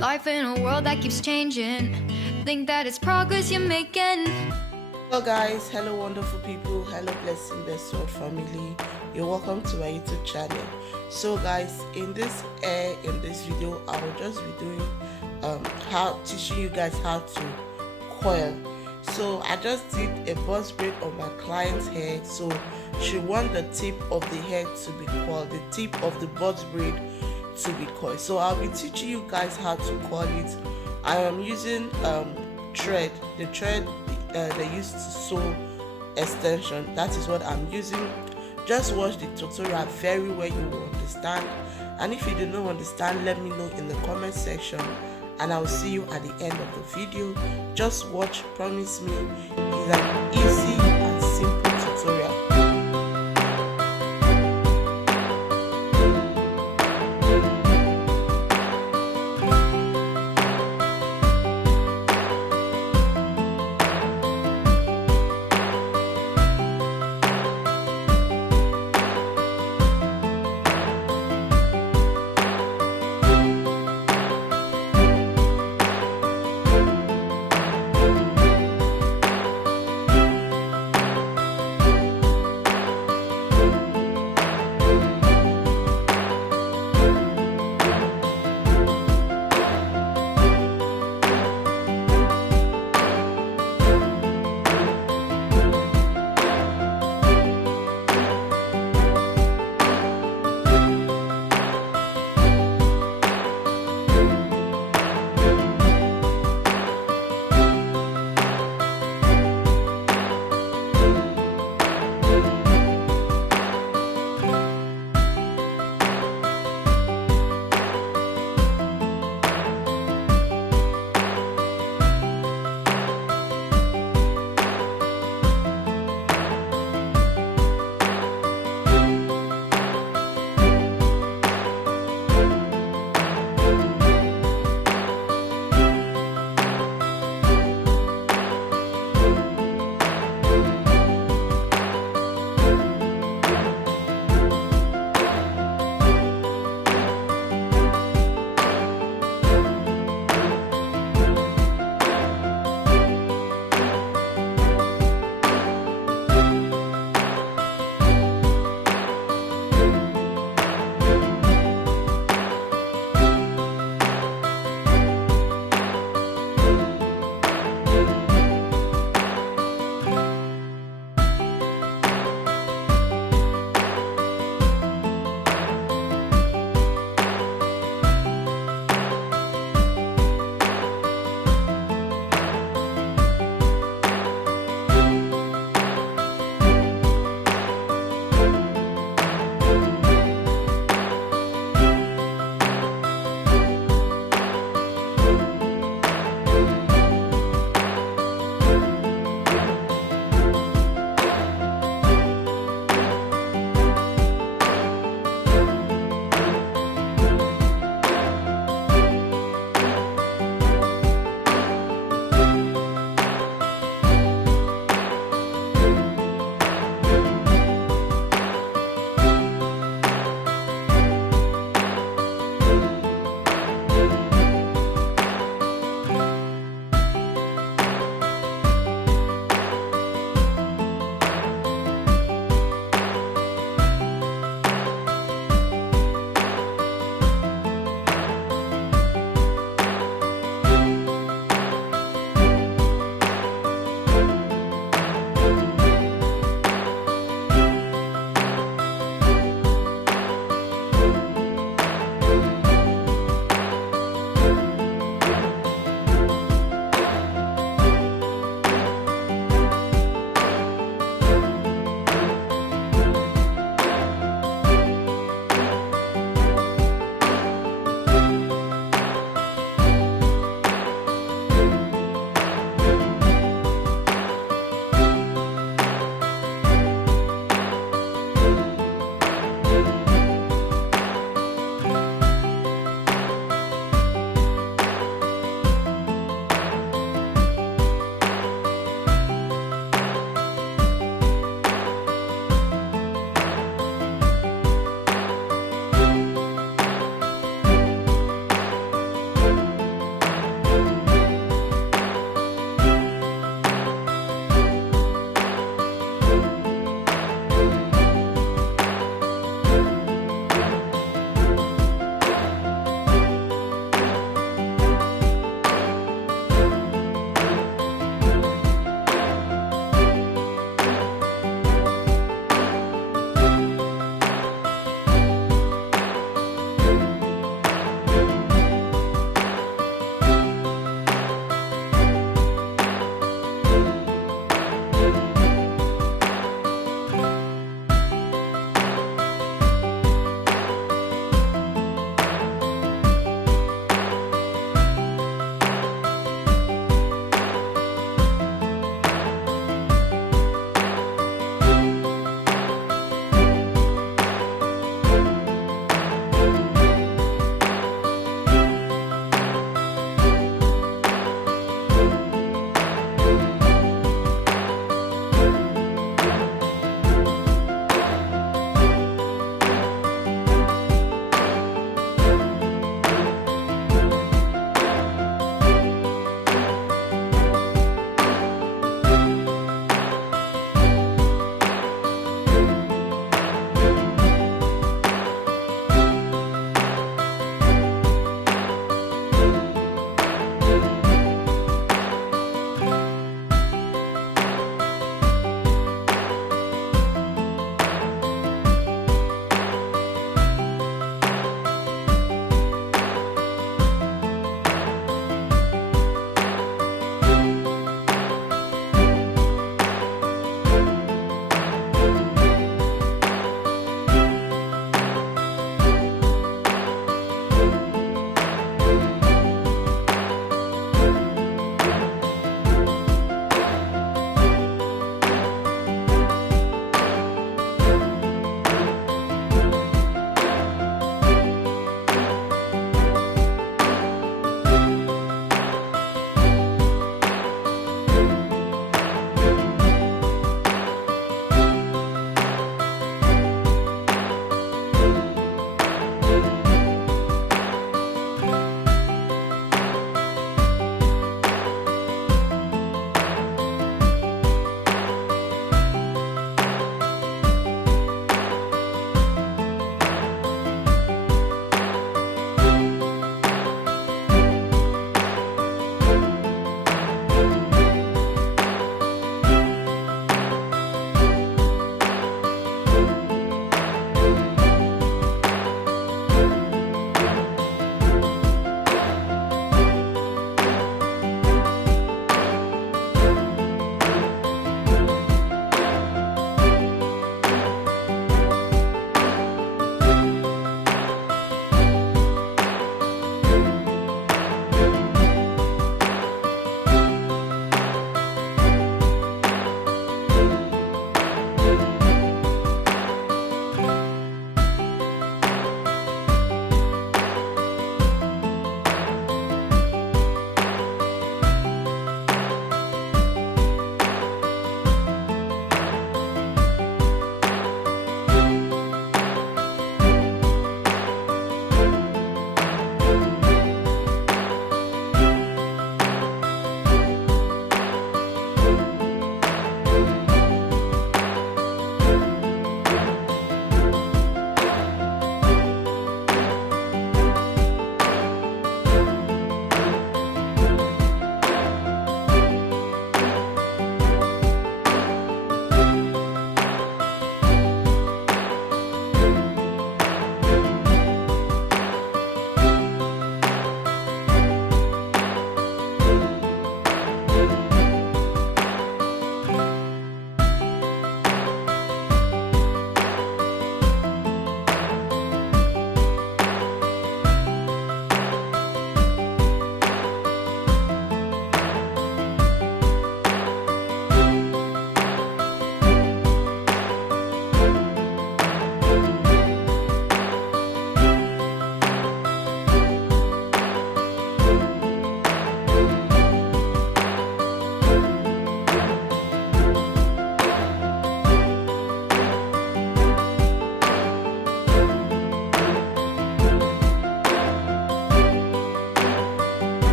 Life in a world that keeps changing. Think that it's progress you're making. Hello guys, hello wonderful people, hello blessing best world family. You're welcome to my YouTube channel. So guys, in this video I will just be doing teaching you guys how to coil. So I just did a buzz braid on my client's hair, so she want the tip of the hair to be coiled, the tip of the buzz braid to be coiled. So I'll be teaching you guys how to coil it. I am using thread, the thread they used to sew extension. That is what I'm using. Just watch the tutorial very well, you will understand, and if you do not understand, let me know in the comment section and I'll see you at the end of the video. Just watch, promise me. It's an easy